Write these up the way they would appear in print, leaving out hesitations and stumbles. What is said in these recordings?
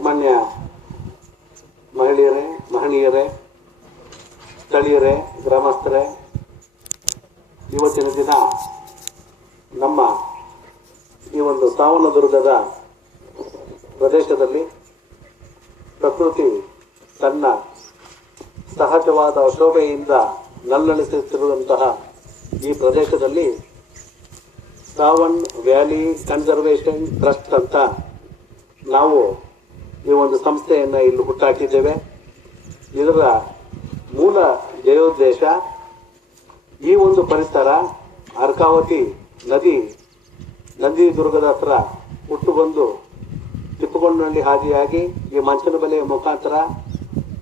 ಸನ್ಮಾನ್ಯ ಮಹಿಳೆಯರೇ, ಮಹನೀಯರೇ, ಸ್ಥಳೀಯರೇ, ಗ್ರಾಮಸ್ಥರೇ, ಇವತ್ತಿನ ದಿನ ನಮ್ಮ ಈ ಒಂದು ಸಾವನದುರ್ಗದ ಪ್ರದೇಶದಲ್ಲಿ ಪ್ರಕೃತಿ ತನ್ನ ಸಹಜವಾದ ಶೋಭೆಯಿಂದ ನಲ್ಲಣಿಸುತ್ತಿರುವಂತಹ ಈ ಪ್ರದೇಶದಲ್ಲಿ ಸಾವನ್ ವ್ಯಾಲಿ ಕನ್ಸರ್ವೇಷನ್ ಟ್ರಸ್ಟ್ ಅಂತ ನಾವು ಈ ಒಂದು ಸಂಸ್ಥೆಯನ್ನು ಇಲ್ಲಿ ಹುಟ್ಟಾಕಿದ್ದೇವೆ. ಇದರ ಮೂಲ ಧ್ಯೇಯೋದ್ದೇಶ ಈ ಒಂದು ಪರಿಸರ ಅರ್ಕಾವತಿ ನದಿ ನಂದಿದುರ್ಗದ ಹತ್ರ ಹುಟ್ಟು ಬಂದು ತಿಪ್ಪಗೊಂಡನಹಳ್ಳಿ ಹಾದಿಯಾಗಿ ಈ ಮಂಚನಬೆಲೆಯ ಮುಖಾಂತರ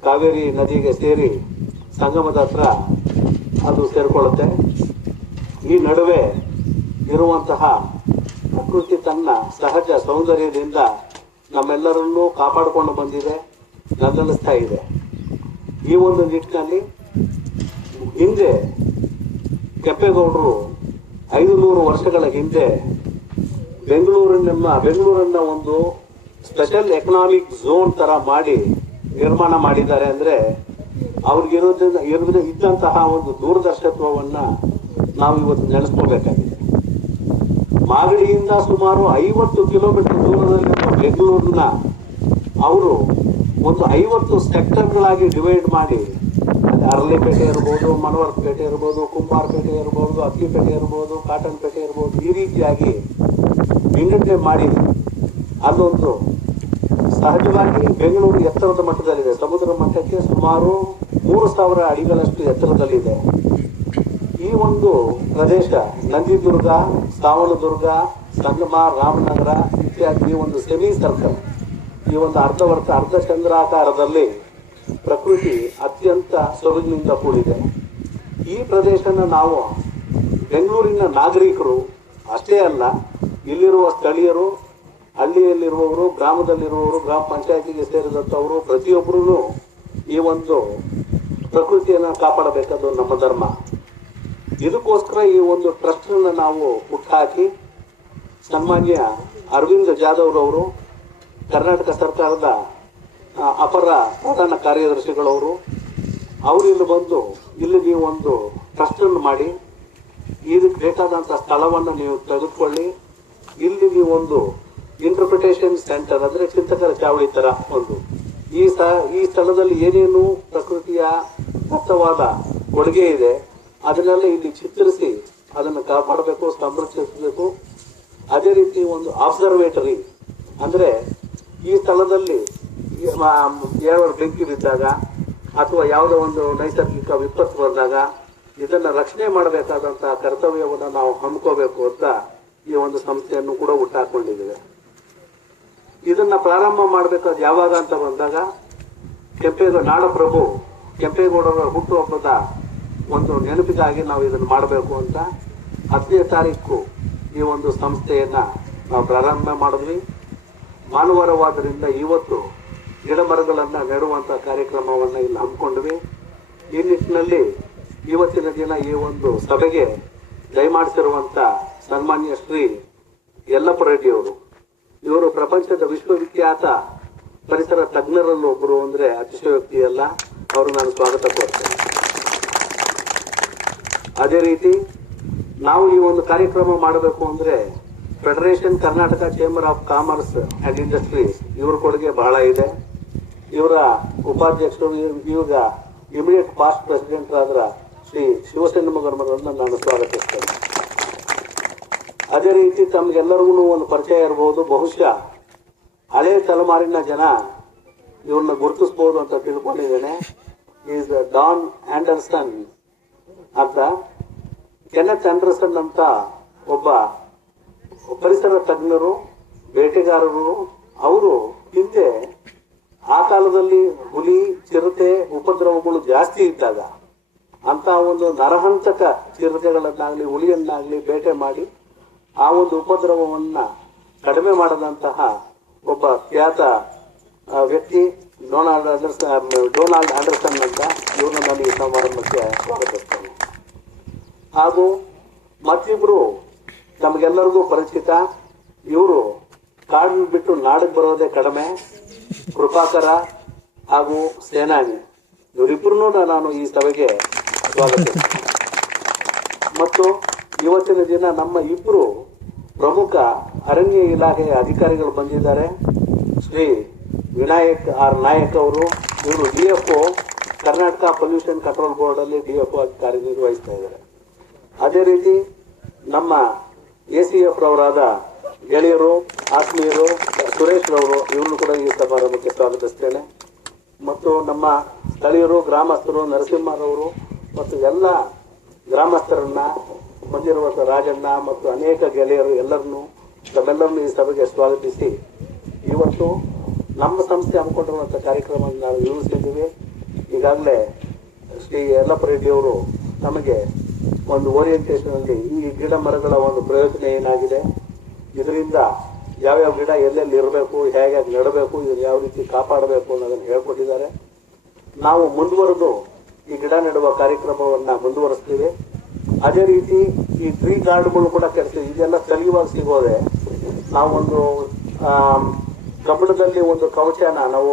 ಕಾವೇರಿ ನದಿಗೆ ಸೇರಿ ಸಂಗಮದ ಹತ್ರ ಅದು ಸೇರಿಕೊಳ್ಳುತ್ತೆ. ಈ ನಡುವೆ ಇರುವಂತಹ ಪ್ರಕೃತಿ ತನ್ನ ಸಹಜ ಸೌಂದರ್ಯದಿಂದ ನಮ್ಮೆಲ್ಲರನ್ನೂ ಕಾಪಾಡಿಕೊಂಡು ಬಂದಿದೆ, ನನ್ನಲ್ಲಿಸ್ತಾ ಇದೆ. ಈ ಒಂದು ನಿಟ್ಟಿನಲ್ಲಿ ಹಿಂದೆ ಕೆಂಪೇಗೌಡರು 500 ವರ್ಷಗಳ ಹಿಂದೆ ಬೆಂಗಳೂರನ್ನ ಒಂದು ಸ್ಪೆಷಲ್ ಎಕನಾಮಿಕ್ ಝೋನ್ ತರ ಮಾಡಿ ನಿರ್ಮಾಣ ಮಾಡಿದ್ದಾರೆ. ಅಂದ್ರೆ ಅವ್ರಿಗಿರೋದ್ರಿಂದ ಇದ್ದಂತಹ ಒಂದು ದೂರದರ್ಶಕತ್ವವನ್ನ ನಾವು ಇವತ್ತು ನೆನೆಸ್ಕೋಬೇಕಾಗಿದೆ. ಮಾಗಡಿಯಿಂದ ಸುಮಾರು 50 ಕಿಲೋಮೀಟರ್ ದೂರದಲ್ಲಿರುವ ಬೆಂಗಳೂರನ್ನ ಅವರು ಒಂದು 50 ಸೆಕ್ಟರ್ಗಳಾಗಿ ಡಿವೈಡ್ ಮಾಡಿ, ಅರಳಿಪೇಟೆ ಇರ್ಬೋದು, ಮನವರ್ಪೇಟೆ ಇರ್ಬೋದು, ಕುಂಬಾರಪೇಟೆ ಇರ್ಬೋದು, ಅಕ್ಕಿಪೇಟೆ ಇರ್ಬೋದು, ಕಾಟನ್ ಪೇಟೆ ಇರ್ಬೋದು, ಈ ರೀತಿಯಾಗಿ ವಿಂಗಡಣೆ ಮಾಡಿ ಅಲ್ಲೊಂದು ಸಹಜವಾಗಿ ಬೆಂಗಳೂರು ಎತ್ತರದ ಮಟ್ಟದಲ್ಲಿದೆ. ಸಮುದ್ರ ಮಟ್ಟಕ್ಕೆ ಸುಮಾರು 3000 ಅಡಿಗಳಷ್ಟು ಎತ್ತರದಲ್ಲಿದೆ. ಈ ಒಂದು ಪ್ರದೇಶ ನಂದಿದುರ್ಗ, ಸಾವನದುರ್ಗ, ಸಂಗಮ, ರಾಮನಗರ ಇತ್ಯಾದಿ ಒಂದು ಸೆಮಿ ಸರ್ಕಲ್, ಈ ಒಂದು ಅರ್ಧ ಚಂದ್ರಾಕಾರದಲ್ಲಿ ಪ್ರಕೃತಿ ಅತ್ಯಂತ ಸೊಬಗಿನಿಂದ ಕೂಡಿದೆ. ಈ ಪ್ರದೇಶನ ನಾವು ಬೆಂಗಳೂರಿನ ನಾಗರಿಕರು ಅಷ್ಟೇ ಅಲ್ಲ, ಇಲ್ಲಿರುವ ಸ್ಥಳೀಯರು, ಹಳ್ಳಿಯಲ್ಲಿರುವವರು, ಗ್ರಾಮದಲ್ಲಿರುವವರು, ಗ್ರಾಮ ಪಂಚಾಯತಿಗೆ ಸೇರಿದಂಥವರು ಪ್ರತಿಯೊಬ್ಬರೂ ಈ ಒಂದು ಪ್ರಕೃತಿಯನ್ನು ಕಾಪಾಡಬೇಕಾದ್ದು ನಮ್ಮ ಧರ್ಮ. ಇದಕ್ಕೋಸ್ಕರ ಈ ಒಂದು ಟ್ರಸ್ಟನ್ನು ನಾವು ಹುಟ್ಟಾಕಿ ಸನ್ಮಾನ್ಯ ಅರವಿಂದ್ ಜಾಧವ್ ಅವರು, ಕರ್ನಾಟಕ ಸರ್ಕಾರದ ಅಪರ ಪ್ರಧಾನ ಕಾರ್ಯದರ್ಶಿಗಳವರು, ಅವರು ಇಲ್ಲಿ ಬಂದು ಇಲ್ಲಿ ನೀವು ಒಂದು ಟ್ರಸ್ಟನ್ನು ಮಾಡಿ ಇದಕ್ಕೆ ಬೇಕಾದಂಥ ಸ್ಥಳವನ್ನು ನೀವು ತೆಗೆದುಕೊಳ್ಳಿ, ಇಲ್ಲಿ ನೀವು ಒಂದು ಇಂಟರ್ಪ್ರಿಟೇಷನ್ ಸೆಂಟರ್ ಅಂದರೆ ಚಿಂತಕರ ಚಾವಡಿ ಥರ ಒಂದು ಈ ಸ್ಥಳದಲ್ಲಿ ಏನೇನು ಪ್ರಕೃತಿಯ ದತ್ತವಾದ ಕೊಡುಗೆ ಇದೆ ಅದನ್ನೆಲ್ಲ ಇಲ್ಲಿ ಚಿತ್ರಿಸಿ ಅದನ್ನು ಕಾಪಾಡಬೇಕು, ಸಂರಕ್ಷಿಸಬೇಕು. ಅದೇ ರೀತಿ ಒಂದು ಅಬ್ಸರ್ವೇಟರಿ ಅಂದರೆ ಈ ಸ್ಥಳದಲ್ಲಿ ಯಾವ್ಯಾವ ಬೆಂಕಿ ಬಿದ್ದಾಗ ಅಥವಾ ಯಾವುದೋ ಒಂದು ನೈಸರ್ಗಿಕ ವಿಪತ್ತು ಬಂದಾಗ ಇದನ್ನು ರಕ್ಷಣೆ ಮಾಡಬೇಕಾದಂತಹ ಕರ್ತವ್ಯವನ್ನು ನಾವು ಹಮ್ಮಿಕೋಬೇಕು ಅಂತ ಈ ಒಂದು ಸಂಸ್ಥೆಯನ್ನು ಕೂಡ ಹುಟ್ಟಾಕೊಂಡಿದ್ದೇವೆ. ಇದನ್ನ ಪ್ರಾರಂಭ ಮಾಡಬೇಕಾದ ಯಾವಾಗ ಅಂತ ಬಂದಾಗ ನಾಡಪ್ರಭು ಕೆಂಪೇಗೌಡರ ಹುಟ್ಟುಹಬ್ಬದ ಒಂದು ನೆನಪಿಗಾಗಿ ನಾವು ಇದನ್ನು ಮಾಡಬೇಕು ಅಂತ 10ನೇ ತಾರೀಕು ಈ ಒಂದು ಸಂಸ್ಥೆಯನ್ನ ನಾವು ಪ್ರಾರಂಭ ಮಾಡಿದ್ವಿ. ಭಾನುವಾರವಾದ್ದರಿಂದ ಇವತ್ತು ಗಿಡ ಮರಗಳನ್ನು ನೆಡುವಂಥ ಕಾರ್ಯಕ್ರಮವನ್ನು ಇಲ್ಲಿ ಹಮ್ಮಿಕೊಂಡ್ವಿ. ಈ ನಿಟ್ಟಿನಲ್ಲಿ ಇವತ್ತಿನ ದಿನ ಈ ಒಂದು ಸಭೆಗೆ ದಯಮಾಡಿಸಿರುವಂಥ ಸನ್ಮಾನ್ಯ ಶ್ರೀ ಯಲ್ಲಪ್ಪ ರೆಡ್ಡಿ ಅವರು, ಇವರು ಪ್ರಪಂಚದ ವಿಶ್ವವಿಖ್ಯಾತ ಪರಿಸರ ತಜ್ಞರಲ್ಲೂ ಒಬ್ಬರು ಅಂದರೆ ಅತಿಶಯೋಕ್ತಿ ಅಲ್ಲ. ಅವರು ನಾನು ಸ್ವಾಗತ ಕೋರ್ತೇನೆ. ಅದೇ ರೀತಿ ನಾವು ಈ ಒಂದು ಕಾರ್ಯಕ್ರಮ ಮಾಡಬೇಕು ಅಂದರೆ federation Karnataka chamber of commerce and industries ಇವರ ಕೊಡುಗೆ ಬಹಳ ಇದೆ. ಇವರ ಉಪಾಧ್ಯಕ್ಷರು ಈಗ ಇಮಿಡಿಯೇಟ್ ಪಾಸ್ಟ್ ಪ್ರೆಸಿಡೆಂಟ್ ಆದ್ರ ಶ್ರೀ ಶಿವಸೇನಮಗರವರನ್ನು ನಾನು ಸ್ವಾಗತಿಸ್ತೇನೆ. ಅದೇ ರೀತಿ ತಮಗೆಲ್ಲರಿಗೂ ಒಂದು ಪರಿಚಯ ಇರಬಹುದು, ಬಹುಶಃ ಹಳೆ ತಲೆಮಾರಿನ ಜನ ಇವ್ರನ್ನ ಗುರುತಿಸಬಹುದು ಅಂತ ತಿಳ್ಕೊಂಡಿದ್ದೇನೆ. ಈಸ್ ಡಾನ್ ಆಂಡರ್ಸನ್ ಅಂತ, ಕೆನೆತ್ ಆಂಡರ್ಸನ್ ಅಂತ ಒಬ್ಬ ಪರಿಸರ ತಜ್ಞರು, ಬೇಟೆಗಾರರು. ಅವರು ಹಿಂದೆ ಆ ಕಾಲದಲ್ಲಿ ಹುಲಿ, ಚಿರತೆ ಉಪದ್ರವಗಳು ಜಾಸ್ತಿ ಇದ್ದಾಗ ಅಂತ ಒಂದು ನರಹಂತಕ ಚಿರತೆಗಳನ್ನಾಗಲಿ ಹುಲಿಯನ್ನಾಗಲಿ ಬೇಟೆ ಮಾಡಿ ಆ ಒಂದು ಉಪದ್ರವವನ್ನು ಕಡಿಮೆ ಮಾಡದಂತಹ ಒಬ್ಬ ಖ್ಯಾತ ವ್ಯಕ್ತಿ ಡೊನಾಲ್ಡ್ ಆಂಡರ್ಸನ್ ಅಂತ. ಇವ್ರನ್ನ ನಾನು ಈ ಸಮಾರಂಭಕ್ಕೆ ಸ್ವಾಗತಿಸ್ತೇನೆ. ಹಾಗೂ ಮತ್ತಿಬ್ರು ತಮಗೆಲ್ಲರಿಗೂ ಪರಿಚಿತ, ಇವರು ಕಾಡು ಬಿಟ್ಟು ನಾಡಿಗೆ ಬರೋದೇ ಕಡಿಮೆ. ಕೃಪಾಕರ ಹಾಗೂ ಸೇನಾನಿ ಇವರಿಬ್ಬರನ್ನೂ ನಾನು ಈ ಸಭೆಗೆ ಸ್ವಾಗತಿಸ್ತೀನಿ. ಮತ್ತು ಇವತ್ತಿನ ದಿನ ನಮ್ಮ ಇಬ್ಬರು ಪ್ರಮುಖ ಅರಣ್ಯ ಇಲಾಖೆಯ ಅಧಿಕಾರಿಗಳು ಬಂದಿದ್ದಾರೆ. ಶ್ರೀ ವಿನಾಯಕ್ ಆರ್ ನಾಯಕ್ ಅವರು, ಇವರು DFO Karnataka pollution control board ಅಲ್ಲಿ DFO ಆಗಿ ಕಾರ್ಯನಿರ್ವಹಿಸ್ತಾ ಇದ್ದಾರೆ. ಅದೇ ರೀತಿ ನಮ್ಮ ACF ರವರಾದ ಗೆಳೆಯರು ಆತ್ಮೀಯರು ಸುರೇಶ್ ರವರು, ಇವ್ರನ್ನು ಕೂಡ ಈ ಸಮಾರಂಭಕ್ಕೆ ಸ್ವಾಗತಿಸ್ತೇನೆ. ಮತ್ತು ನಮ್ಮ ಸ್ಥಳೀಯರು, ಗ್ರಾಮಸ್ಥರು, ನರಸಿಂಹರವರು ಮತ್ತು ಎಲ್ಲ ಗ್ರಾಮಸ್ಥರನ್ನ ಬಂದಿರುವಂಥ ರಾಜಣ್ಣ ಮತ್ತು ಅನೇಕ ಗೆಳೆಯರು ಎಲ್ಲರನ್ನೂ ತಮ್ಮೆಲ್ಲರನ್ನು ಈ ಸಭೆಗೆ ಸ್ವಾಗತಿಸಿ, ಇವತ್ತು ನಮ್ಮ ಸಂಸ್ಥೆ ಹಮ್ಮಿಕೊಂಡಿರುವಂಥ ಕಾರ್ಯಕ್ರಮವನ್ನು ನಾವು ವಿವರಿಸಿದ್ದೀವಿ. ಈಗಾಗಲೇ ಶ್ರೀ ಯಲ್ಲಪ್ಪ ರೆಡ್ಡಿ ಅವರು ನಮಗೆ ಒಂದು ಓರಿಯೆಂಟೇಷನಲ್ಲಿ ಈ ಗಿಡ ಮರಗಳ ಒಂದು ಪ್ರಯೋಜನ ಏನಾಗಿದೆ, ಇದರಿಂದ ಯಾವ್ಯಾವ ಗಿಡ ಎಲ್ಲೆಲ್ಲಿ ಇರಬೇಕು, ಹೇಗೆ ನೆಡಬೇಕು, ಇದನ್ನು ಯಾವ ರೀತಿ ಕಾಪಾಡಬೇಕು ಅನ್ನೋದನ್ನು ಹೇಳ್ಕೊಟ್ಟಿದ್ದಾರೆ. ನಾವು ಮುಂದುವರೆದು ಈ ಗಿಡ ನೆಡುವ ಕಾರ್ಯಕ್ರಮವನ್ನು ಮುಂದುವರಿಸ್ತೀವಿ. ಅದೇ ರೀತಿ ಈ ಟ್ರೀ ಗಾರ್ಡ್ಗಳು ಕೂಡ ಕೆಡ್ತೀವಿ. ಇದೆಲ್ಲ ಸ್ಥಳೀಯವಾಗಿ ಸಿಗೋದೆ. ನಾವೊಂದು ಕಬ್ಬಣದಲ್ಲಿ ಒಂದು ಕವಚನ ನಾವು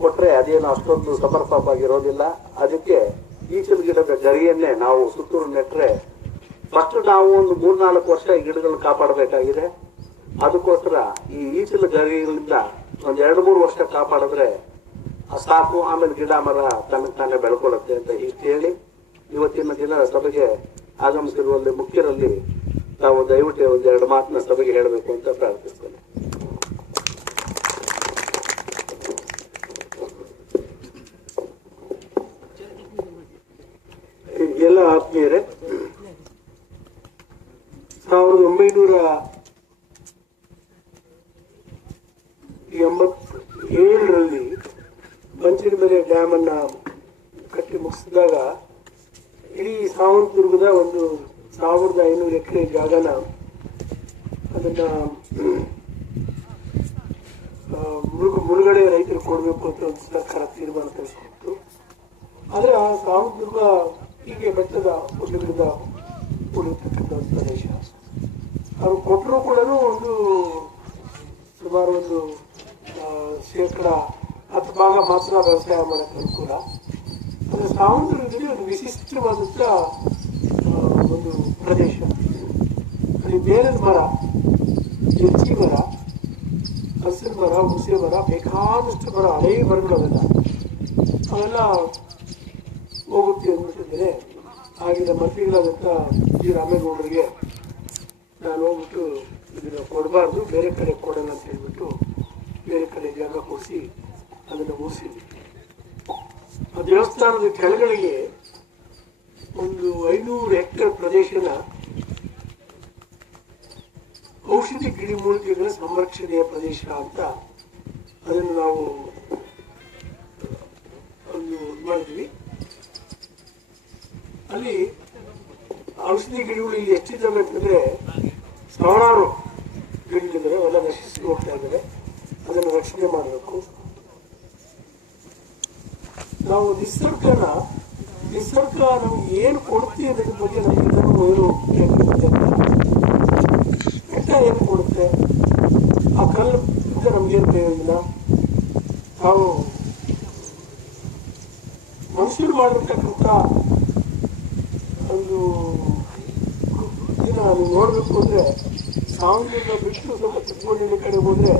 ಕೊಟ್ಟರೆ ಅದೇನು ಅಷ್ಟೊಂದು ಸಮರ್ಪಕವಾಗಿರೋದಿಲ್ಲ. ಅದಕ್ಕೆ ಈಚಲ ಗಿಡದ ಗರಿಯನ್ನೇ ನಾವು ಸುತ್ತೂರು ನೆಟ್ಟರೆ ಫಸ್ಟ್ ನಾವು ಒಂದು 3-4 ವರ್ಷ ಈ ಗಿಡಗಳನ್ನ ಕಾಪಾಡಬೇಕಾಗಿದೆ. ಅದಕ್ಕೋಸ್ಕರ ಈ ಈಚಲ ಗರಿಗಳಿಂದ ಒಂದು 2-3 ವರ್ಷ ಕಾಪಾಡಿದ್ರೆ ಸಾಕು, ಆಮೇಲೆ ಗಿಡ ಮರ ತನಗೆ ತಾನೇ ಬೆಳ್ಕೊಳ್ಳುತ್ತೆ ಅಂತ ಇಷ್ಟು ಹೇಳಿ ಇವತ್ತಿನ ದಿನ ಸಭೆಗೆ ಆಗಮಿಸಿರುವಲ್ಲಿ ಮುಖ್ಯರಲ್ಲಿ ನಾವು ದಯವಿಟ್ಟು ಒಂದೆರಡು ಮಾತನ್ನ ಸಭೆಗೆ ಹೇಳಬೇಕು ಅಂತ ಪ್ರಾರ್ಥಿಸ್ತೇನೆ. ಎಲ್ಲ ಆತ್ಮೀಯರೇ, 1987ರಲ್ಲಿ ಪಂಚನಮಲೆ ಡ್ಯಾಮ್ ಅನ್ನ ಕಟ್ಟಿ ಮುಗಿಸಿದಾಗ ಇಡೀ ಸಾವಂತದುರ್ಗದ ಒಂದು 1500 ಎಕರೆ ಜಾಗನ ಅದನ್ನ ಮುಳುಗಡೆ ರೈತರು ಕೊಡಬೇಕು ಅಂತ ಒಂದು ಸರ್ಕಾರ ತೀರ್ಮಾನ ತೆಗೆದುಕೊಟ್ಟು, ಆದರೆ ಆ ಸಾವಂತದುರ್ಗ ಹೀಗೆ ಬೆಟ್ಟದ ಹುಡುಗರಿಂದ ಉಳಿತಕ್ಕಂಥ ಒಂದು ಪ್ರದೇಶ. ಅವರು ಕೊಟ್ಟರು ಕೂಡ ಒಂದು ಸುಮಾರು ಒಂದು 10% ಮಾತ್ರ ವ್ಯವಸಾಯ ಮಾಡೋಕ್ಕೆ ಅನುಕೂಲ. ಅಂದರೆ ಸಾವಂತದುರ್ಗದಲ್ಲಿ ಒಂದು ವಿಶಿಷ್ಟವಾದಂಥ ಒಂದು ಪ್ರದೇಶ. ಅಲ್ಲಿ ಬೇಲದ ಮರ, ಜರ್ಚಿ ಮರ, ಹಸಿರು ಮರ, ಹುಣಸೆ ಮರ, ಬೇಕಾದಷ್ಟು ಮರ, ಹಳೆಯ ಮರಗಳವೆಲ್ಲ ಅವೆಲ್ಲ ಹೋಗುತ್ತೆ ಅಂದ್ಬಿಟ್ಟಿದ್ದೇನೆ. ಆಗಿನ ಮಂತ್ರಿಗಳಾದಂಥ ಜಿ ರಾಮೇಗೌಡರಿಗೆ ನಾನು ಹೋಗ್ಬಿಟ್ಟು ಇದನ್ನು ಕೊಡಬಾರ್ದು, ಬೇರೆ ಕಡೆ ಕೊಡೋಣ ಅಂತ ಹೇಳ್ಬಿಟ್ಟು ಬೇರೆ ಕಡೆ ಜಾಗ ಕೊಡಿಸಿ ಅದನ್ನು ಉಳಿಸಿದ್ವಿ. ಆ ದೇವಸ್ಥಾನದ ಕೆಳಗಡೆಗೆ ಒಂದು 500 ಹೆಕ್ಟೇರ್ ಪ್ರದೇಶನ ಔಷಧಿ ಗಿಡಮೂಲಿಕೆಗಳ ಸಂರಕ್ಷಣೆಯ ಪ್ರದೇಶ ಅಂತ ಅದನ್ನು ನಾವು ಒಂದು ಮಾಡಿದ್ವಿ. ಅಲ್ಲಿ ಔಷಧಿ ಗಿಡಗಳು ಇಲ್ಲಿ ಎಷ್ಟಿದ್ದಾವೆ ಅಂತಂದ್ರೆ ಸಾವಿರಾರು ಗಿಡಗಳಿದ್ದಾರೆ, ಅವೆಲ್ಲ ನಶಿಸಿ ಹೋಗ್ತಾ ಇದ್ದಾರೆ. ಅದನ್ನು ರಕ್ಷಣೆ ಮಾಡಬೇಕು. ನಾವು ನಿಸರ್ಗ ನಮ್ಗೆ ಏನು ಕೊಡುತ್ತೆ ಅನ್ನೋದ್ರ ಬಗ್ಗೆ ನಮ್ಗೆ ಏನು ಬೆಟ್ಟ ಏನು ಕೊಡುತ್ತೆ, ಆ ಕಲ್ಲು ನಮ್ಗೇನು ಪ್ರಯೋಜನ, ನಾವು ಮನುಷ್ಯರು ಮಾಡಿರ್ತಕ್ಕಂಥ ಒಂದು ನೋಡ್ಬೇಕು ಅಂದ್ರೆ ಸಾವಂತದುರ್ಗ ಬಿಟ್ಟು ಸ್ವಲ್ಪ ಚಿಕ್ಕಮಗಳೂರು ಕಡೆ ಹೋದ್ರೆ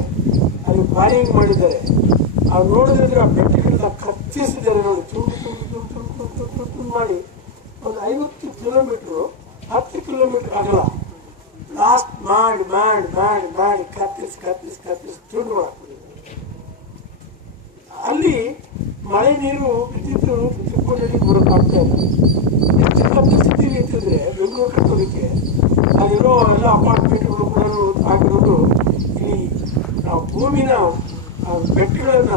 ಅಲ್ಲಿ ಪ್ಲಾನಿಂಗ್ ಮಾಡಿದ್ದಾರೆ. ಅವ್ರು ನೋಡಿದ್ರೆ ಆ ಬೆಟ್ಟಗಳನ್ನ ಕತ್ತಿಸಿದ್ದಾರೆ ನೋಡಿ, ತುಂಡು ಮಾಡಿ ಒಂದು 50 ಕಿಲೋಮೀಟರ್ 10 ಕಿಲೋಮೀಟರ್ ಅಗಲ ಲಾಸ್ಟ್ ಮಾಡಿ ಮಾಡಿ ಮಾಡಿ ಮಾಡಿ ಕತ್ತಿಸಿ ತುಂಡು ಮಾಡ್ತಾರೆ. ಅಲ್ಲಿ ಮಳೆ ನೀರು ಬಿದ್ದಿದ್ದು ಚಿಕ್ಕಮಗಳೂರಿಗೆ ಬರೋಕ್ಕಾಗ್ತಾ ಇಲ್ಲ. ಎಷ್ಟು ಕತ್ತಿಸ್ತೀವಿ ಅಂತಂದ್ರೆ ಬೆಂಗಳೂರು ಕಟ್ಟೋದಕ್ಕೆ ಅಲ್ಲಿರೋ ಎಲ್ಲ ಅಪಾರ್ಟ್ಮೆಂಟ್ಗಳು ಕೂಡ ಆಗಿರೋದು ಈ ಭೂಮಿನ ಬೆಟ್ಟಗಳನ್ನ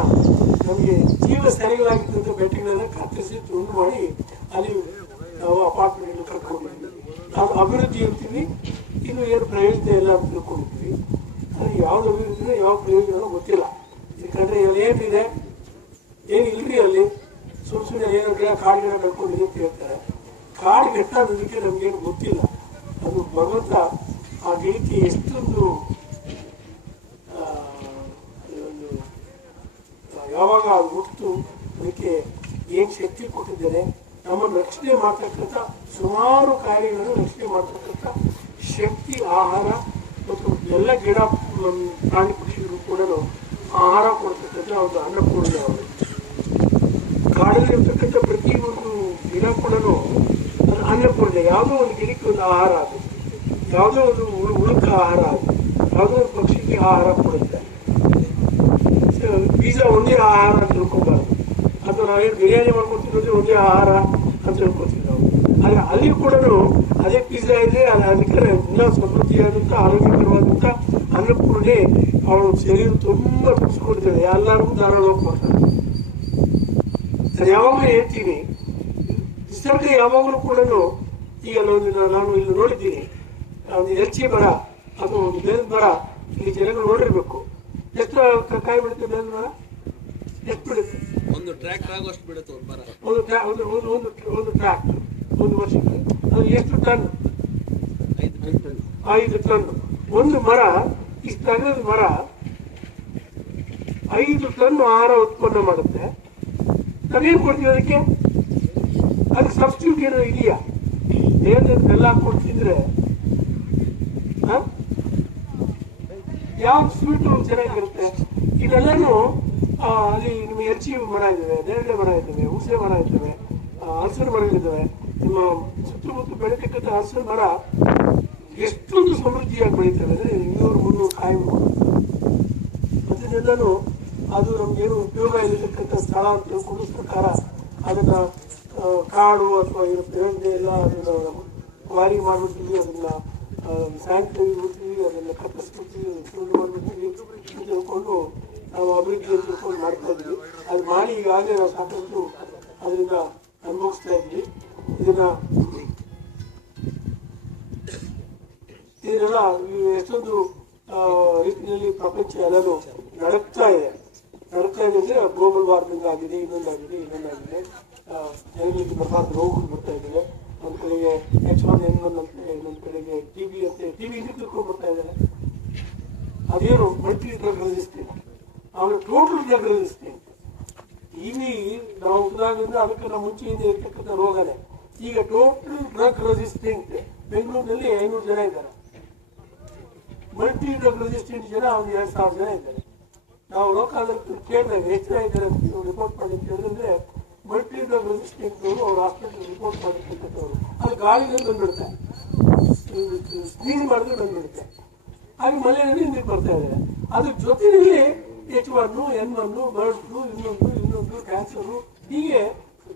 ನಮಗೆ ಜೀವ ಸೆರೆಗಳಾಗಿದ್ದಂಥ ಬೆಟ್ಟಗಳನ್ನ ಕತ್ತರಿಸಿ ತುಂಡು ಮಾಡಿ ಅಲ್ಲಿ ನಾವು ಅಪಾರ್ಟ್ಮೆಂಟ್ ಕಟ್ಕೊಂಡಿದ್ವಿ. ನಾವು ಅಭಿವೃದ್ಧಿ ಅಂತೀವಿ, ಇನ್ನು ಏನು ಪ್ರಯೋಜನ ಇಲ್ಲ ಅಂತ ತಿಳ್ಕೊಂಡಿದ್ವಿ. ಅದು ಯಾವ್ದು ಅಭಿವೃದ್ಧಿನೋ ಯಾವ ಪ್ರಯೋಜನನೋ ಗೊತ್ತಿಲ್ಲ. ಯಾಕಂದ್ರೆ ಇಲ್ಲಿ ಏನಿದೆ ಏನು ಇಲ್ರಿ, ಅಲ್ಲಿ ಸುಮ್ಮನೆ ಏನೋ ಗಿಡ ಕಾಡುಗಿಡ ಬೆಳ್ಕೊಂಡಿದೆ ಅಂತ ಹೇಳ್ತಾರೆ. ಕಾಡು ಘಟ್ಟ ಅನ್ನೋದಕ್ಕೆ ನಮ್ಗೇನು ಗೊತ್ತಿಲ್ಲ. ಅದು ಭಗವಂತ ಆ ಗಿಡಕ್ಕೆ ಎಷ್ಟೊಂದು ರಕ್ಷಣೆ ಮಾಡ್ತಕ್ಕಂಥ ಸುಮಾರು ಕಾರ್ಯಗಳನ್ನು ರಕ್ಷಣೆ ಮಾಡ್ತಕ್ಕಂಥ ಶಕ್ತಿ ಆಹಾರ ಮತ್ತು ಎಲ್ಲ ಗಿಡ ಪ್ರಾಣಿ ಪಕ್ಷಿಗಳು ಕೂಡ ಆಹಾರ ಕೊಡ್ತಕ್ಕಂಥ ಒಂದು ಅನ್ನಪೂರ್ಣ ಅವರು. ಕಾಡಲ್ಲಿರ್ತಕ್ಕಂಥ ಪ್ರತಿಯೊಂದು ಗಿಡ ಕೂಡ ಅದು ಅನ್ನಪೂರ್ಣ. ಯಾವುದೋ ಒಂದು ಗಿಡಕ್ಕೆ ಒಂದು ಆಹಾರ ಅದು, ಯಾವುದೋ ಒಂದು ಉಳುಕ ಆಹಾರ ಅದು, ಯಾವುದೋ ಒಂದು ಪಕ್ಷಿಗೆ ಆಹಾರ ಕೊಡುತ್ತೆ. ಬೀಜ ಒಂದೇ ಆಹಾರ ಅಂತ ತಿಳ್ಕೊಬಾರ್ದು. ಅಥವಾ ನಾವೇನು ಬಿರಿಯಾನಿ ಮಾಡ್ಕೊತಿರೋದು ಒಂದೇ ಆಹಾರ ಅಂತ ತಿಳ್ಕೊತೀವಿ ನಾವು. ಆದರೆ ಅಲ್ಲಿ ಕೂಡ ಅದೇ ಪಿಜ್ಜಾ ಇದೆ, ಅದಕ್ಕೆ ಎಲ್ಲ ಸಮೃದ್ಧಿಯಾದಂಥ ಆರೋಗ್ಯಕರವಾದಂಥ ಅನ್ನಪೂರ್ಣೆ ಅವಳು ಶರೀರ ತುಂಬ ತುಂಬಿಸ್ಕೊಡ್ತಾಳೆ. ಎಲ್ಲರಿಗೂ ಧಾರಾಳವಾಗಿ ಮಾಡ್ತಾಳೆ. ನಾನು ಯಾವಾಗಲೂ ಹೇಳ್ತೀನಿ, ನಿಸರ್ಗ ಯಾವಾಗಲೂ ಕೂಡ ಈಗ ನಾನು ಇಲ್ಲಿ ನೋಡಿದ್ದೀನಿ, ಒಂದು ಎಲ್ಚಿ ಮರ ಅಥವಾ ಒಂದು ಬೇವಿನ ಮರ ಇಲ್ಲಿ ಜನಗಳು ನೋಡಿರ್ಬೇಕು. ಎಷ್ಟು ಕಾಯಿ ಬಿಡುತ್ತೆ ಬೇವಿನ ಮರ? ಎಷ್ಟು ಬಿಡುತ್ತೆ? ಒಂದು ಟ್ರ್ಯಾಕ್ಟರ್ ಆಗೋಷ್ಟು ಬಿಡುತ್ತೆ ಒಂದು ಮರ. ಒಂದು ಟ್ರ್ಯಾಕ್ಟ್ ಒಂದು ವರ್ಷಕ್ಕೆ ಅದು ಎಷ್ಟು ಟನ್? 5 ಟನ್. ಒಂದು ಮರ, ಇಷ್ಟು ಅಗಲದ ಮರ 5 ಟನ್ ಆಹಾರ ಉತ್ಪನ್ನ ಮಾಡುತ್ತೆ. ನಾವೇನು ಕೊಡ್ತೀವಿ ಅದಕ್ಕೆ? ಅದಕ್ಕೆ ಸಬ್ಸ್ಟಿಟ್ಯೂಟ್ ಏನೋ ಇದೆಯಾ? ಏನು ಬೆಲ್ಲ ಹಾಕೊಂಡು ತಿಂದ್ರೆ ಯಾವ ಸ್ವೀಟು ಚೆನ್ನಾಗಿರುತ್ತೆ? ಇದೆಲ್ಲನೂ ಅಲ್ಲಿ ನಿಮ್ಮ ಎರ್ಚಿ ಮರ ಇದ್ದಾವೆ, ನೇರಳೆ ಮರ ಇದ್ದಾವೆ, ಹುಣಸೆ ಮರ ಇದ್ದಾವೆ, ಹಲಸಿನ ಮರಗಳಿದ್ದಾವೆ. ನಿಮ್ಮ ಸುತ್ತಮುತ್ತ ಬೆಳೀತಕ್ಕಂಥ ಹಲಸಿನ ಮರ ಎಷ್ಟೊಂದು ಸಮೃದ್ಧಿಯಾಗಿ ಬೆಳೀತವೆ ಅಂದರೆ 200-300 ಕಾಯಿ ಅದನ್ನೆಲ್ಲನೂ ಅದು ನಮ್ಗೇನು ಉಪಯೋಗ ಇರತಕ್ಕಂಥ ಸ್ಥಳ ಅಂತ ತಿಳ್ಕೊಂಡು ಸರ್ಕಾರ ಅದನ್ನ ಕಾಡು ಅಥವಾ ಏನು ಬೇರೆ ಎಲ್ಲ ಅದನ್ನ ವಾರಿ ಮಾಡಿಬಿಡ್ತೀವಿ, ಅದನ್ನ ಸಾಯಂಕಾಲ ಬಿಡ್ತೀವಿ, ಅದನ್ನ ಕತ್ತರಿಸ್ಬಿಡ್ತೀವಿ, ಸುಳ್ಳು ಮಾಡಿಬಿಡ್ತೀವಿ ಅಂತ ತಿಳ್ಕೊಂಡು ನಾವು ಅಭಿವೃದ್ಧಿ ಅಂತ ತಿಳ್ಕೊಂಡು ಮಾಡ್ತಾ ಇದ್ವಿ. ಅದು ಮಾಡಿ ಈಗಾಗಲೇ ನಾವು ಸಾಕಷ್ಟು ಅದರಿಂದ ಅನುಭವಿಸ್ತಾ ಇದ್ವಿ. ಇದನ್ನೆಲ್ಲ ಎಷ್ಟೊಂದು ರೀತಿಯಲ್ಲಿ ಪ್ರಪಂಚ ಎಲ್ಲರೂ ನಡಕ್ತಾ ಇದೆ ಅಂದ್ರೆ ಗ್ಲೋಬಲ್ ವಾರ್ಮಿಂಗ್ ಆಗಿದೆ, ಇನ್ನೊಂದಾಗಿದೆ. ಜನಗಳಿಗೆ ಬರಬಾರ್ದು ರೋಗಗಳು ಬರ್ತಾ ಇದ್ದಾವೆ. ಒಂದು ಕಡೆಗೆ H1N1 ಅಂತ, ಇನ್ನೊಂದು ಕಡೆಗೆ TB ಅಂತ, TB ಹಿಂದೆ ತಿಳ್ಕೊಂಡು ಬರ್ತಾ ಇದ್ದಾರೆ. ಅದೇನು ಮಲ್ಟಿ ಡ್ರಗ್ ರೆಸಿಸ್ಟೆಂಟ್, ಆಮೇಲೆ ಟೋಟಲ್ ಡ್ರಗ್ ರೆಸಿಸ್ಟೆಂಟ್. TB ನಾವು ಉದಾಹರಣೆ ಅದಕ್ಕೆ ನಾವು ಮುಂಚೆಯಿಂದ ಇರ್ತಕ್ಕಂಥ ರೋಗನೇ. ಈಗ ಟೋಟಲ್ ಡ್ರಗ್ ರೆಸಿಸ್ಟೆಂಟ್ ಬೆಂಗಳೂರಿನಲ್ಲಿ 500 ಜನ ಇದ್ದಾರೆ. ಮಲ್ಟಿ ಡ್ರಗ್ ರೆಸಿಸ್ಟೆಂಟ್ ಜನ ಒಂದು 2,000 ಜನ ಇದ್ದಾರೆ. ನಾವು ಲೋಕಲ್ ಕೇಳಿದಾಗ ಎಷ್ಟು ಜನ ಇದ್ದಾರೆ ರಿಪೋರ್ಟ್ ಮಾಡಿ ಅಂತ ಹೇಳಿದ್ರೆ, ಮಲ್ಟಿ ಡ್ರಗ್ ರೆಸಿಸ್ಟೆಂಟ್ ಅವ್ರು ಹಾಸ್ಪಿಟಲ್ ರಿಪೋರ್ಟ್ ಮಾಡಿರ್ತಕ್ಕಂಥವ್ರು ಅದು ಗಾಳಿನಲ್ಲಿ ಬಂದ್ಬಿಡುತ್ತೆ, ಸ್ಕ್ರೀನ್ ಮಾಡಿದ್ರೆ ಬಂದ್ಬಿಡುತ್ತೆ. ಹಾಗೆ ಮಲೆಯಲ್ಲಿ ನೀರು ಬರ್ತಾ ಇದೆ. ಅದ್ರ ಜೊತೆಯಲ್ಲಿ H1N1 ಬರ್ಡ್ ಫ್ಲೂ, ಇನ್ನೊಂದು ಕ್ಯಾನ್ಸರು, ಹೀಗೆ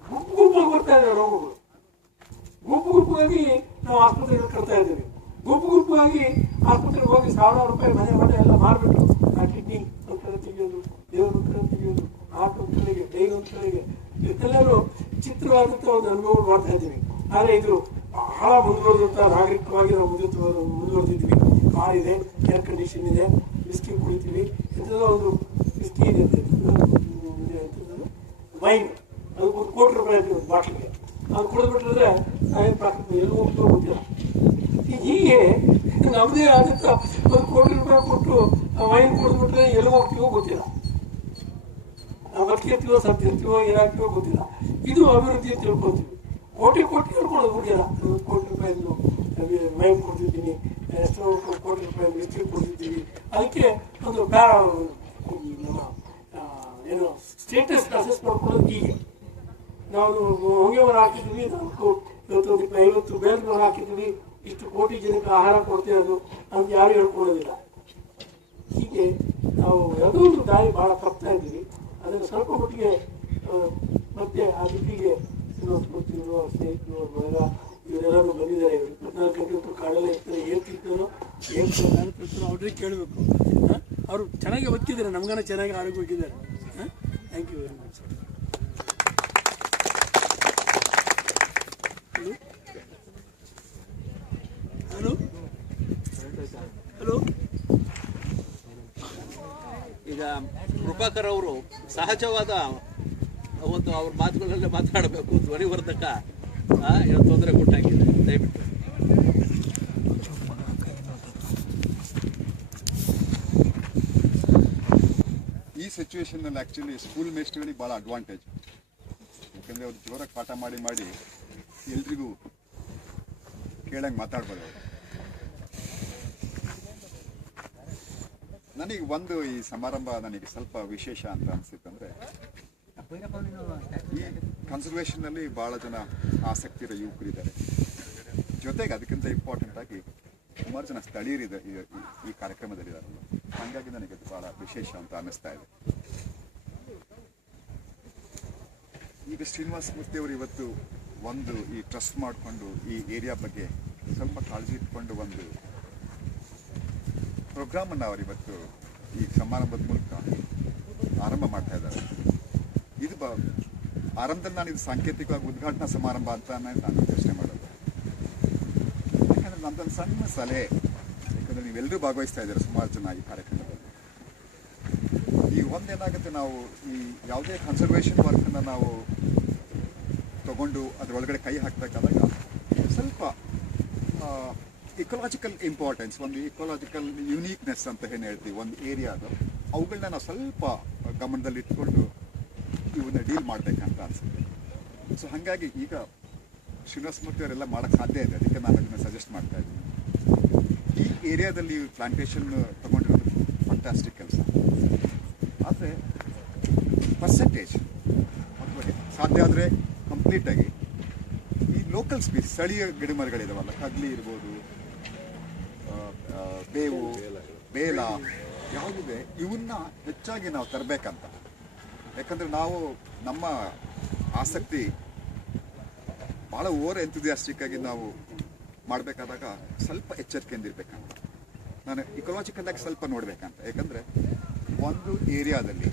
ಗುಂಪಾಗಿ ಬರ್ತಾ ಇದೆ ರೋಗಗಳು. ಗುಂಪಾಗಿ ನಾವು ಆಸ್ಪತ್ರೆಗಳು ಕಟ್ತಾ ಇದ್ದೀವಿ. ಗುಂಪಾಗಿ ಆಸ್ಪತ್ರೆಗೆ ಹೋಗಿ ₹1,000 ಮನೆ ಎಲ್ಲ ಮಾರ್ಬಿಟ್ಟು ಆ ಕಿಡ್ನಿ ಒಂದು ಕಡೆ ತೆಗೆಯೋದು, ದೇವ್ರ ಒಂದು ಕಡೆ ತೆಗೆಯೋದು, ಹಾರ್ಟ್ ಒಂದು ಕಡೆಗೆ, ಡೈಲ್ ಒಂದು ಕಡೆಗೆ, ಇದೆಲ್ಲರೂ ಚಿತ್ರವಾದಂಥ ಒಂದು ಅನುಭವ ಮಾಡ್ತಾ ಇದ್ದೀವಿ. ಆದರೆ ಇದು ಬಹಳ ಮುಂದುವರೆದಂಥ ನಾಗರಿಕವಾಗಿ ನಾವು ಮುಂದುವರೆದಿದ್ವಿ. ಕಾರ್ ಇದೆ, ಏರ್ ಕಂಡೀಷನ್ ಇದೆ, ಬಿಸ್ಕಿ ಕುಡಿತೀವಿ, ಇಂಥದ್ದು ಒಂದು ಬಿಸ್ಕಿ ಇದೆ, ವೈನ್, ಅದು ₹1,00,00,000 ಇದೆ ಒಂದು ಬಾಟ್ಲಿಗೆ. ಅದು ಕುಡಿದ್ಬಿಟ್ರೆ ನಾವೇನು ಪ್ರಾಕೃತ ಎಲ್ಲೂ ಹೋಗ್ತೋ ಗೊತ್ತಿಲ್ಲ. ಹೀಗೆ ನಮ್ಮದೇ ಆದಂಥ ₹1,00,00,000 ಕೊಟ್ಟು ವೈನ್ ಕುಡಿದ್ಬಿಟ್ರೆ ಎಲ್ಲಿ ಹೋಗ್ತೀವೋ ಗೊತ್ತಿಲ್ಲ, ನಾವು ಬದುಕಿರ್ತೀವೋ ಸತ್ತಿರ್ತೀವೋ ಏನಾಗ್ತೀವೋ ಗೊತ್ತಿಲ್ಲ. ಇದು ಅಭಿವೃದ್ಧಿ ಅಂತ ತಿಳ್ಕೊತೀವಿ. ಕೋಟಿ ಹೇಳ್ಕೊಳ್ಳೋದು ಮುಗಿಯಲ್ಲ. ₹1,00,00,000 ವೈನ್ ಕೊಡ್ತಿದ್ದೀನಿ, ಎಷ್ಟೋ ₹1,00,00,000 ಬಿಸ್ಕಿ ಕೊಡ್ತಿದ್ದೀವಿ. ಅದಕ್ಕೆ ಒಂದು ಏನು ಸ್ಟೇಟಸ್ ಅಸೆಸ್ ಮಾಡ್ಕೊಳ್ಳೋದು. ಹೀಗೆ ನಾವು ಹೊಂಗೆ ಮರ ಹಾಕಿದ್ದೀವಿ, ಇವತ್ತು 50 ಬೇಲ್ ಮರ ಹಾಕಿದ್ದೀವಿ, ಇಷ್ಟು ಕೋಟಿ ಜನಕ್ಕೆ ಆಹಾರ ಕೊಡ್ತಿರೋದು ಅಂತ ಯಾರು ಹೇಳ್ಕೊಳ್ಳೋದಿಲ್ಲ. ಹೀಗೆ ನಾವು ಯಾವುದೋ ಒಂದು ದಾರಿ ಭಾಳ ತಪ್ತಾ ಇದ್ದೀವಿ. ಅದನ್ನು ಸ್ವಲ್ಪ ಮಟ್ಟಿಗೆ ಮತ್ತೆ ಆ ದಿಕ್ಕಿಗೆ ಸ್ನೇಹಿತರು ಬಳಗ ಇವರೆಲ್ಲರೂ ಬಂದಿದ್ದಾರೆ. 24 ಗಂಟೆ ಹೊತ್ತು ಕಾಡಲ್ಲೇ ಇರ್ತಾರೆ. ಏನು ತಿಂತಾರೋ ಅವ್ರಿಗೆ ಕೇಳಬೇಕು. ಅವರು ಚೆನ್ನಾಗಿ ಬದುಕಿದ್ದಾರೆ, ನಮ್ಗಾನ ಚೆನ್ನಾಗಿ ಆರೋಗ್ಯ ಹೋಗಿದ್ದಾರೆ. Thank you very much. Hello hello ಈಗ ಕೃಪಾಕರ್ ಅವರು ಸಹಜವಾದ ಒಂದು ಅವ್ರ ಮಾತುಗಳಲ್ಲೇ ಮಾತಾಡಬೇಕು, ಧ್ವನಿವರ್ಧಕ ಏನೋ ತೊಂದರೆ ಕೊಟ್ಟಾಗಿದೆ. ದಯವಿಟ್ಟು ಈ ಸಿಚುವೇಶನ್ನಲ್ಲಿ ಆ್ಯಕ್ಚುಲಿ ಸ್ಕೂಲ್ ಮೇಸ್ಟ್ಗಳಿಗೆ ಭಾಳ ಅಡ್ವಾಂಟೇಜ್. ಯಾಕಂದರೆ ಅವ್ರು ಜೋರಾಗಿ ಪಾಠ ಮಾಡಿ ಎಲ್ರಿಗೂ ಕೇಳಂಗೆ ಮಾತಾಡ್ಬೋದು ಅವ್ರು. ನನಗೆ ಒಂದು ಈ ಸಮಾರಂಭ ನನಗೆ ಸ್ವಲ್ಪ ವಿಶೇಷ ಅಂತ ಅನಿಸುತ್ತಂದರೆ, ಈ ಕನ್ಸರ್ವೇಷನ್ನಲ್ಲಿ ಭಾಳ ಜನ ಆಸಕ್ತಿ ಇರೋ ಯುವಕರಿದ್ದಾರೆ. ಜೊತೆಗೆ ಅದಕ್ಕಿಂತ ಇಂಪಾರ್ಟೆಂಟ್ ಆಗಿ ಸುಮಾರು ಜನ ಸ್ಥಳೀಯರಿದೆ ಈ ಕಾರ್ಯಕ್ರಮದಲ್ಲಿದ್ದಾರಲ್ಲ. ಹಾಗಾಗಿ ನನಗೆ ಅದು ಭಾಳ ವಿಶೇಷ ಅಂತ ಅನ್ನಿಸ್ತಾ ಇದೆ. ಈಗ ಶ್ರೀನಿವಾಸ ಮೂರ್ತಿ ಅವರು ಇವತ್ತು ಒಂದು ಈ ಟ್ರಸ್ಟ್ ಮಾಡಿಕೊಂಡು ಈ ಏರಿಯಾ ಬಗ್ಗೆ ಸ್ವಲ್ಪ ಕಾಳಜಿ ಇಟ್ಕೊಂಡು ಒಂದು ಪ್ರೋಗ್ರಾಮನ್ನು ಅವರು ಇವತ್ತು ಈ ಸಮಾರಂಭದ ಮೂಲಕ ಆರಂಭ ಮಾಡ್ತಾ ಇದ್ದಾರೆ. ಇದು ಆರಂಭದಲ್ಲಿ ನಾನು ಇದು ಸಾಂಕೇತಿಕವಾಗಿ ಉದ್ಘಾಟನಾ ಸಮಾರಂಭ ಅಂತ ನಾನು ಯೋಚನೆ ಮಾಡೋದು. ಯಾಕಂದರೆ ನಮ್ದೊಂದು ಸಣ್ಣ ಸಲಹೆ, ಯಾಕಂದರೆ ನೀವೆಲ್ಲರೂ ಭಾಗವಹಿಸ್ತಾ ಇದ್ದೀರಾ ಸುಮಾರು ಜನ ಈ ಕಾರ್ಯಕ್ರಮದಲ್ಲಿ. ಈ ಒಂದೇನಾಗುತ್ತೆ, ನಾವು ಈ ಯಾವುದೇ ಕನ್ಸರ್ವೇಷನ್ ವರ್ಕನ್ನು ನಾವು ತಗೊಂಡು ಅದರೊಳಗಡೆ ಕೈ ಹಾಕಬೇಕಾದಾಗ ಸ್ವಲ್ಪ ಇಕೊಲಾಜಿಕಲ್ ಇಂಪಾರ್ಟೆನ್ಸ್, ಒಂದು ಇಕೊಲಾಜಿಕಲ್ ಯುನೀಕ್ನೆಸ್ ಅಂತ ಏನು ಹೇಳ್ತೀವಿ ಒಂದು ಏರಿಯಾದು, ಅವುಗಳನ್ನ ನಾವು ಸ್ವಲ್ಪ ಗಮನದಲ್ಲಿ ಇಟ್ಕೊಂಡು ಇವನ್ನ ಡೀಲ್ ಮಾಡಬೇಕಂತ ಅನಿಸುತ್ತೆ. ಸೊ ಹಾಗಾಗಿ ಈಗ ಶ್ರೀನಿವಾಸ ಮೂರ್ತಿ ಅವರೆಲ್ಲ ಮಾಡೋಕ್ಕೆ ಸಾಧ್ಯ ಇದೆ, ಅದಕ್ಕೆ ನಾನು ಅದನ್ನು ಸಜೆಸ್ಟ್ ಮಾಡ್ತಾ ಇದ್ದೀನಿ. ಈ ಏರಿಯಾದಲ್ಲಿ ಪ್ಲಾಂಟೇಶನ್ ತೊಗೊಂಡಿರೋದು ಫಂಟಾಸ್ಟಿಕ್ ಕೆಲಸ. ಆದರೆ ಪರ್ಸೆಂಟೇಜ್ ಅಥವಾ ಸಾಧ್ಯ ಆದರೆ ಕಂಪ್ಲೀಟಾಗಿ ಈ ಲೋಕಲ್ ಸ್ಪೀಸ್, ಸ್ಥಳೀಯ ಗಿಡಮರಗಳಿದಾವಲ್ಲ, ಕಗ್ಲಿ ಇರ್ಬೋದು, ಬೇವು, ಬೇಲ ಯಾವುದಿದೆ, ಇವನ್ನ ಹೆಚ್ಚಾಗಿ ನಾವು ತರಬೇಕಂತ. ಯಾಕಂದರೆ ನಾವು ನಮ್ಮ ಆಸಕ್ತಿ ಭಾಳ ಓವರ್ ಎಂಥೂಸಿಯಾಸ್ಟಿಕ್ ಆಗಿ ನಾವು ಮಾಡಬೇಕಾದಾಗ ಸ್ವಲ್ಪ ಎಚ್ಚರಿಕೆಯಿಂದ ಇರಬೇಕಂತ. ನಾನು ಇಕೊಲಾಜಿಕಲ್ ಆಗಿ ಸ್ವಲ್ಪ ನೋಡಬೇಕಂತ. ಯಾಕಂದರೆ ಒಂದು ಏರಿಯಾದಲ್ಲಿ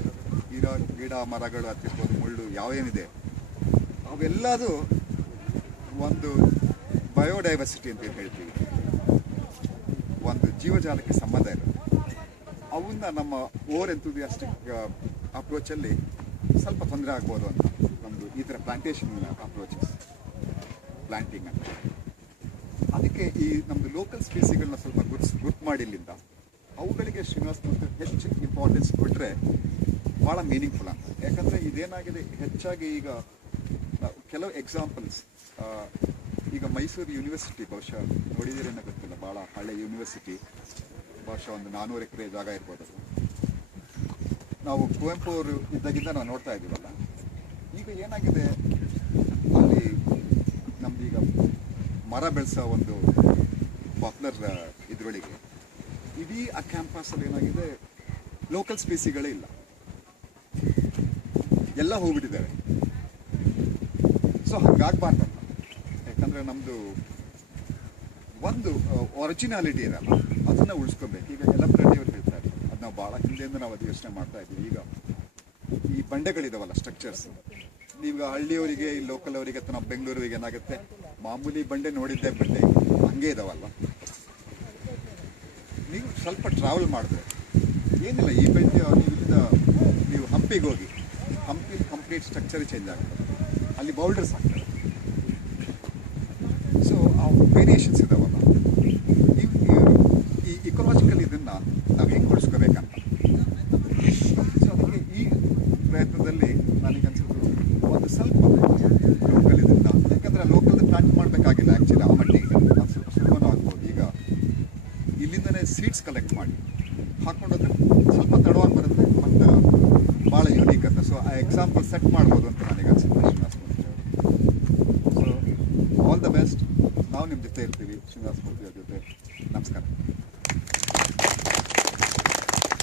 ಇರೋ ಗಿಡ ಮರಗಳು ಹತ್ತಿರ್ಬೋದು, ಮುಳ್ಳು ಯಾವೇನಿದೆ ಅವೆಲ್ಲದು ಒಂದು ಬಯೋಡೈವರ್ಸಿಟಿ ಅಂತ ಹೇಳ್ತೀವಿ, ಒಂದು ಜೀವಜಾಲಕ್ಕೆ ಸಂಬಂಧ ಇರೋದು. ಅವನ್ನ ನಮ್ಮ ಓವರ್ ಎಂಥೂಸಿಯಾಸ್ಟಿಕ್ ಅಪ್ರೋಚಲ್ಲಿ ಸ್ವಲ್ಪ ತೊಂದರೆ ಆಗ್ಬೋದು ಅಂತ ಒಂದು ಈ ಥರ ಪ್ಲಾಂಟೇಶನ್ ಅಪ್ರೋಚಸ್, ಪ್ಲಾಂಟಿಂಗ್ ಅಂತ. ಅದಕ್ಕೆ ಈ ನಮ್ಮದು ಲೋಕಲ್ ಸ್ಪೀಸಿಗಳನ್ನ ಸ್ವಲ್ಪ ಗುರ್ತು ಮಾಡಿಲ್ಲಿಂದ ಅವುಗಳಿಗೆ ಶ್ರೀನಿವಾಸ ಮೂರ್ತಿ ಹೆಚ್ಚು ಇಂಪಾರ್ಟೆನ್ಸ್ ಕೊಟ್ಟರೆ ಭಾಳ ಮೀನಿಂಗ್ಫುಲ್ ಅಂತ. ಯಾಕಂದರೆ ಇದೇನಾಗಿದೆ, ಹೆಚ್ಚಾಗಿ ಈಗ ಕೆಲವು ಎಕ್ಸಾಂಪಲ್ಸ್, ಈಗ ಮೈಸೂರು ಯೂನಿವರ್ಸಿಟಿ ಬಹುಶಃ ನೋಡಿದ್ದೀರೇನೋ ಗೊತ್ತಿಲ್ಲ, ಭಾಳ ಹಳೆ ಯೂನಿವರ್ಸಿಟಿ, ಬಹುಶಃ ಒಂದು 400 ಎಕರೆ ಜಾಗ ಇರ್ಬೋದು ಅದು. ನಾವು ಕುವೆಂಪು ಅವರು ಇದ್ದಾಗಿಂದ ನಾವು ನೋಡ್ತಾ ಇದ್ದೀವಲ್ಲ. ಈಗ ಏನಾಗಿದೆ, ಅಲ್ಲಿ ನಮ್ದೀಗ ಮರ ಬೆಳೆಸೋ ಒಂದು ಪಾಪ್ಯುಲರ್ ಇದರೊಳಗೆ ಇಡೀ ಆ ಕ್ಯಾಂಪಸಲ್ಲಿ ಏನಾಗಿದೆ, ಲೋಕಲ್ ಸ್ಪೀಸಿಗಳೇ ಇಲ್ಲ, ಎಲ್ಲ ಹೋಗ್ಬಿಟ್ಟಿದ್ದಾರೆ. ಸೊ ಹಾಗಾಗಬಾರ್ದಲ್ಲ. ಯಾಕಂದರೆ ನಮ್ಮದು ಒಂದು ಒರಿಜಿನಾಲಿಟಿ ಇರಲ್ಲ, ಅದನ್ನು ಉಳಿಸ್ಕೊಬೇಕು. ಈಗ ಯಲಪ್ರಡ್ಡಿ ಅವ್ರು ಹೇಳ್ತಾರೆ, ಅದು ನಾವು ಭಾಳ ಹಿಂದೆಯಿಂದ ನಾವು ಅದು ಯೋಚನೆ ಮಾಡ್ತಾ ಇದ್ದೀವಿ. ಈಗ ಈ ಬಂಡೆಗಳಿದಾವಲ್ಲ, ಸ್ಟ್ರಕ್ಚರ್ಸ್, ಈಗ ಹಳ್ಳಿಯವರಿಗೆ, ಈ ಲೋಕಲ್ ಅವರಿಗೆ ಅಥವಾ ನಾವು ಬೆಂಗಳೂರಿಗೆ ಏನಾಗುತ್ತೆ, ಮಾಮೂಲಿ ಬಂಡೆ ನೋಡಿದ್ದೆ ಬಂಡೆ ಹಂಗೆ ಇದಾವಲ್ಲ. ನೀವು ಸ್ವಲ್ಪ ಟ್ರಾವೆಲ್ ಮಾಡಿದ್ರೆ ಏನಿಲ್ಲ, ಈ ಬೆಂಡೆ ನೀವು ಹಂಪಿಗೆ ಹೋಗಿ, ಹಂಪಿ ಕಂಪ್ಲೀಟ್ ಸ್ಟ್ರಕ್ಚರ್ ಚೇಂಜ್ ಆಗುತ್ತೆ, ಅಲ್ಲಿ ಬೌಲ್ಡರ್ಸ್ ಆಗ್ತದೆ. ಸೊ ಆ ವೇರಿಯೇಷನ್ಸ್ ಇದಾವಲ್ಲ, ಈ ಇಕೊಲಾಜಿಕಲ್ ಇದನ್ನು ನಾವು ಹೆಂಗೆ ಉಳಿಸ್ಕೋಬೇಕಂತ. ಸೊ ಅದಕ್ಕೆ ಈ ಪ್ರಯತ್ನದಲ್ಲಿ ನನಗನ್ಸೋದು ಒಂದು ಸ್ವಲ್ಪ ಲೋಕಲ್ ಇದನ್ನು, ಯಾಕಂದರೆ ಲೋಕಲ್ ಪ್ಲಾಂಟ್ ಮಾಡಬೇಕಾಗಿಲ್ಲ ಆ್ಯಕ್ಚುಲಿ, ಆ ಮಟ್ಟಿಗೆ ಅದು ಸ್ವಲ್ಪ ಸುಲಭನೂ ಆಗ್ಬೋದು. ಈಗ ಇಲ್ಲಿಂದನೇ ಸೀಡ್ಸ್ ಕಲೆಕ್ಟ್ ಮಾಡಿ ಹಾಕ್ಕೊಂಡೋದ್ರೆ ಸ್ವಲ್ಪ ತಡವಾಗಿ ಬರುತ್ತೆ, ಮತ್ತು ಭಾಳ ಯೂನಿಕ್ ಅಂತ. ಸೊ ಆ ಎಕ್ಸಾಂಪಲ್ ಸೆಟ್ ಮಾಡ್ಬೋದು ಅಂತ ನನಗೆ ಅನ್ಸುತ್ತೆ ಶ್ರೀನಿವಾಸ ಮೂರ್ತಿ ಅವರು. So all the best. ನಾವು ನಿಮ್ಮ ಜೊತೆ ಇರ್ತೀವಿ, ಶ್ರೀನಿವಾಸ ಮೂರ್ತಿ ಅವ್ರ ಜೊತೆ. ನಮಸ್ಕಾರ.